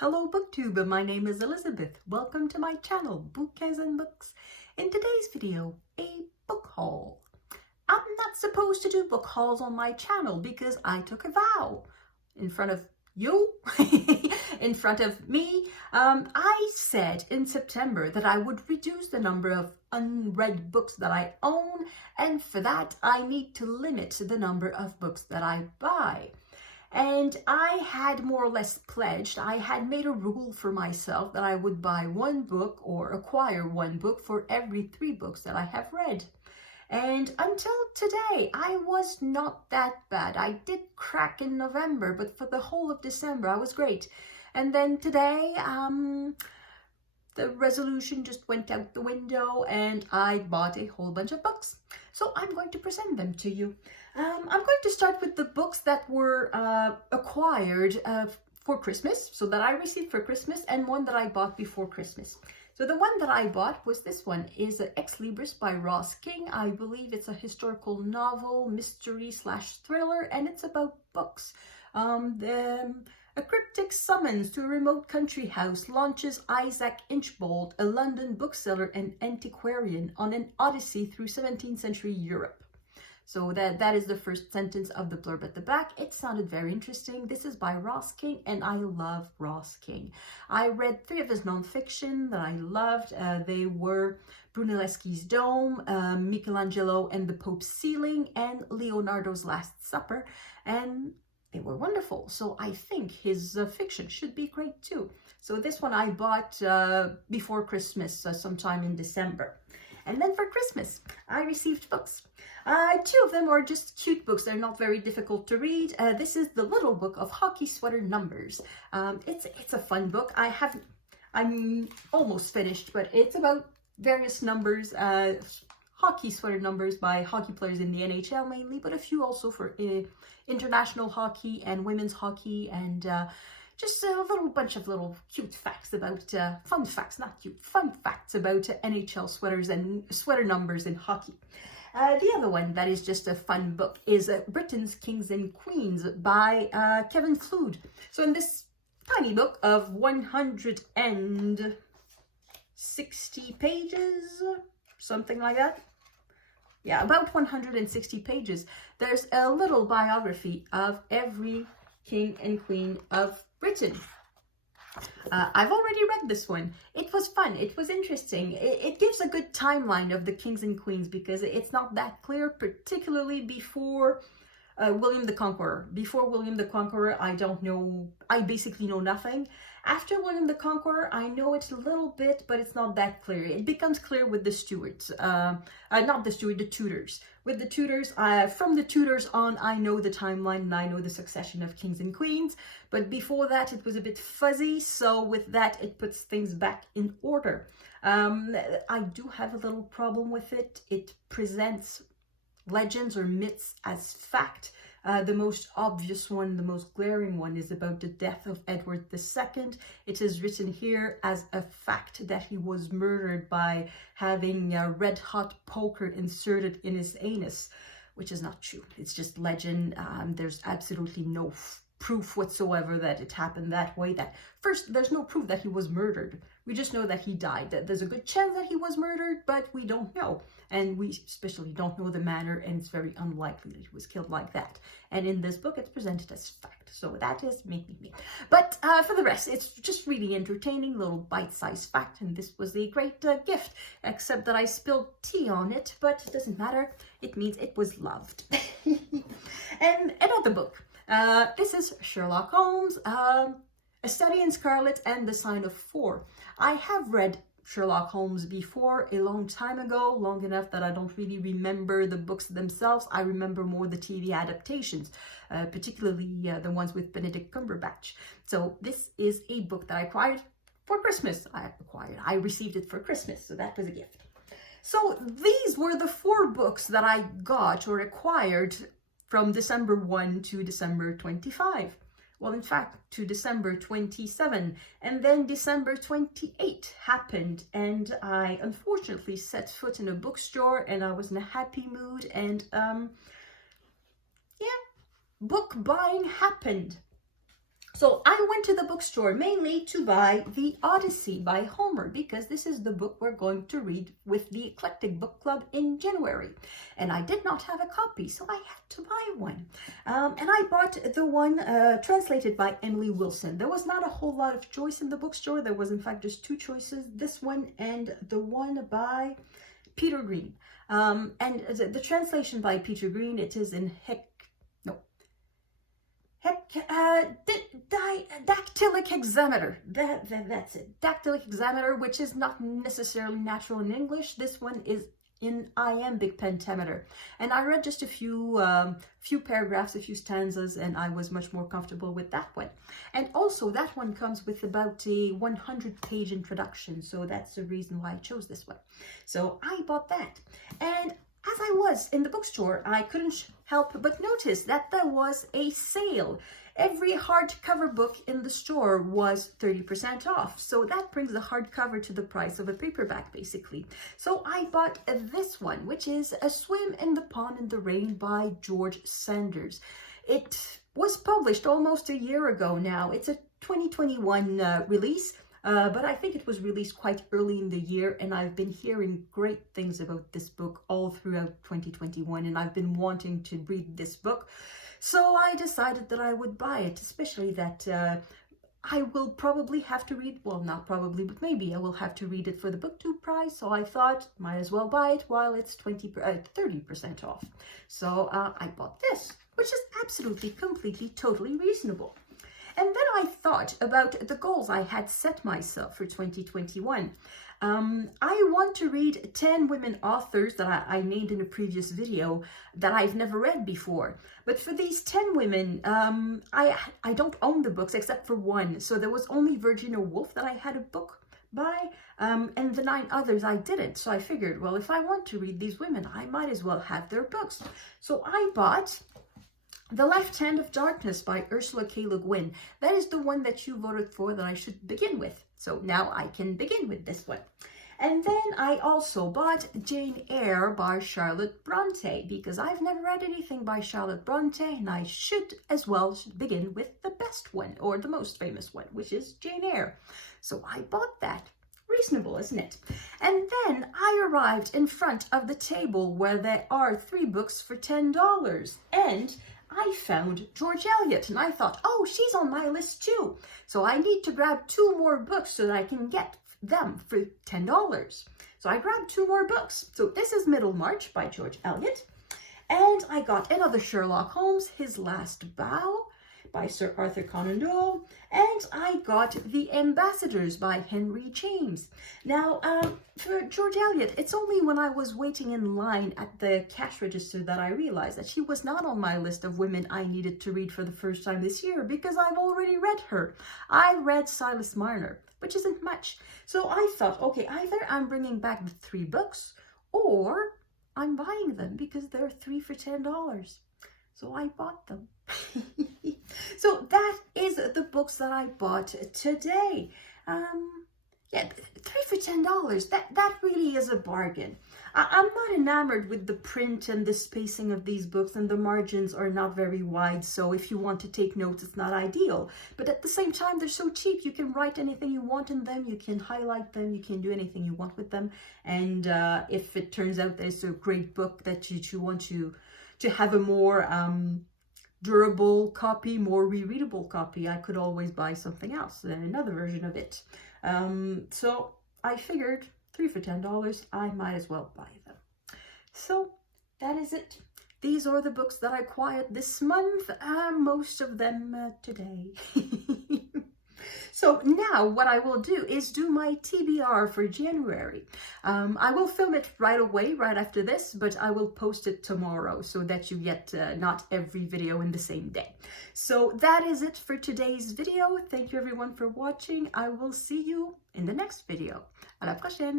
Hello BookTube, my name is Elizabeth. Welcome to my channel, Bouquets and Books. In today's video, a book haul. I'm not supposed to do book hauls on my channel because I took a vow in front of you, in front of me. I said in September that I would reduce the number of unread books that I own, and for that I need to limit the number of books that I buy. And I had more or less pledged, I had made a rule for myself that I would buy one book or acquire one book for every 3 books that I have read. And until today, I was not that bad. I did crack in November, but for the whole of December, I was great. And then today, the resolution just went out the window and I bought a whole bunch of books. So I'm going to present them to you. I'm going to start with the books that were acquired for Christmas, so that I received for Christmas, and one that I bought before Christmas. So the one that I bought was this one, is Ex Libras by Ross King. I believe it's a historical novel, mystery / thriller, and it's about books. A cryptic summons to a remote country house launches Isaac Inchbald, a London bookseller and antiquarian, on an odyssey through 17th century Europe. So that is the first sentence of the blurb at the back. It sounded very interesting. This is by Ross King, and I love Ross King. I read 3 of his nonfiction that I loved. They were Brunelleschi's Dome, Michelangelo and the Pope's Ceiling, and Leonardo's Last Supper. And they were wonderful. So I think his fiction should be great too. So this one I bought before Christmas, sometime in December. And then for Christmas, I received books. 2 of them are just cute books. They're not very difficult to read. This is The Little Book of Hockey Sweater Numbers. It's a fun book. I'm almost finished, but it's about various numbers, hockey sweater numbers by hockey players in the NHL mainly, but a few also for international hockey and women's hockey, and just a little bunch of little cute facts about, fun facts about NHL sweaters and sweater numbers in hockey. The other one that is just a fun book is Britain's Kings and Queens by Kevin Flood. So in this tiny book of 160 pages, something like that. Yeah, about 160 pages. There's a little biography of every king and queen of Britain. I've already read this one. It was fun. It was interesting. It gives a good timeline of the kings and queens because it's not that clear, particularly before William the Conqueror. Before William the Conqueror, I don't know. I basically know nothing. After William the Conqueror, I know it a little bit, but it's not that clear. It becomes clear with the Stuarts. Not the Stuarts, the Tudors. With the Tudors, from the Tudors on, I know the timeline and I know the succession of kings and queens. But before that, it was a bit fuzzy. So with that, it puts things back in order. I do have a little problem with it. It presents legends or myths as fact. The most obvious one, the most glaring one, is about the death of Edward II. It is written here as a fact that he was murdered by having a red-hot poker inserted in his anus, which is not true. It's just legend. There's absolutely no proof whatsoever that it happened that way. That first, there's no proof that he was murdered. We just know that he died. That there's a good chance that he was murdered, but we don't know. And we especially don't know the manner, and it's very unlikely that he was killed like that. And in this book, it's presented as fact. So that is me. But for the rest, it's just really entertaining, little bite-sized fact. And this was a great gift, except that I spilled tea on it, but it doesn't matter. It means it was loved. And another book. This is Sherlock Holmes, A Study in Scarlet and the Sign of 4. I have read Sherlock Holmes before, a long time ago, long enough that I don't really remember the books themselves. I remember more the TV adaptations, particularly the ones with Benedict Cumberbatch. So this is a book that I acquired for Christmas. I received it for Christmas, so that was a gift. So these were the 4 books that I got or acquired from December 1 to December 25. Well, in fact, to December 27, and then December 28 happened, and I unfortunately set foot in a bookstore, and I was in a happy mood, and yeah, book buying happened. So I went to the bookstore mainly to buy the Odyssey by Homer, because this is the book we're going to read with the Eclectic Book Club in January. And I did not have a copy, so I had to buy one. And I bought the one translated by Emily Wilson. There was not a whole lot of choice in the bookstore. There was in fact just two choices, this one and the one by Peter Green. And the translation by Peter Green, it is in dactylic hexameter. That's it. Dactylic hexameter, which is not necessarily natural in English. This one is in iambic pentameter. And I read just a few paragraphs, a few stanzas, and I was much more comfortable with that one. And also that one comes with about a 100-page introduction. So that's the reason why I chose this one. So I bought that. And as I was in the bookstore, I couldn't help but notice that there was a sale. Every hardcover book in the store was 30% off. So that brings the hardcover to the price of a paperback, basically. So I bought this one, which is A Swim in the Pond in the Rain by George Sanders. It was published almost a year ago now. It's a 2021 release. But I think it was released quite early in the year, and I've been hearing great things about this book all throughout 2021, and I've been wanting to read this book. So I decided that I would buy it, especially that I will probably have to read, well, not probably, but maybe I will have to read it for the BookTube price. So I thought, might as well buy it while it's 30% off. So I bought this, which is absolutely, completely, totally reasonable. And then I thought about the goals I had set myself for 2021. I want to read 10 women authors that I named in a previous video that I've never read before. But for these 10 women, I don't own the books except for one. So there was only Virginia Woolf that I had a book by, and the 9 others I didn't. So I figured, well, if I want to read these women, I might as well have their books. So I bought The Left Hand of Darkness by Ursula K. Le Guin. That is the one that you voted for that I should begin with. So now I can begin with this one. And then I also bought Jane Eyre by Charlotte Bronte, because I've never read anything by Charlotte Bronte, and I should as well begin with the best one, or the most famous one, which is Jane Eyre. So I bought that. Reasonable, isn't it? And then I arrived in front of the table where there are 3 books for $10, and I found George Eliot, and I thought, oh, she's on my list too. So I need to grab 2 more books so that I can get them for $10. So I grabbed 2 more books. So this is Middlemarch by George Eliot. And I got another Sherlock Holmes, His Last Bow by Sir Arthur Conan Doyle. And I got The Ambassadors by Henry James. Now, for George Eliot, it's only when I was waiting in line at the cash register that I realized that she was not on my list of women I needed to read for the first time this year, because I've already read her. I read Silas Marner, which isn't much. So I thought, okay, either I'm bringing back the 3 books, or I'm buying them because they're 3 for $10. So I bought them. So that is the books that I bought today. Yeah, 3 for $10. That really is a bargain. I'm not enamored with the print and the spacing of these books, and the margins are not very wide. So if you want to take notes, it's not ideal. But at the same time, they're so cheap. You can write anything you want in them. You can highlight them. You can do anything you want with them. And if it turns out that it's a great book that you want to have a more durable copy, more rereadable copy, I could always buy something else, another version of it. So I figured 3 for $10, I might as well buy them. So that is it. These are the books that I acquired this month, most of them today. So now what I will do is do my TBR for January. I will film it right away, right after this, but I will post it tomorrow so that you get not every video in the same day. So that is it for today's video. Thank you everyone for watching. I will see you in the next video. À la prochaine!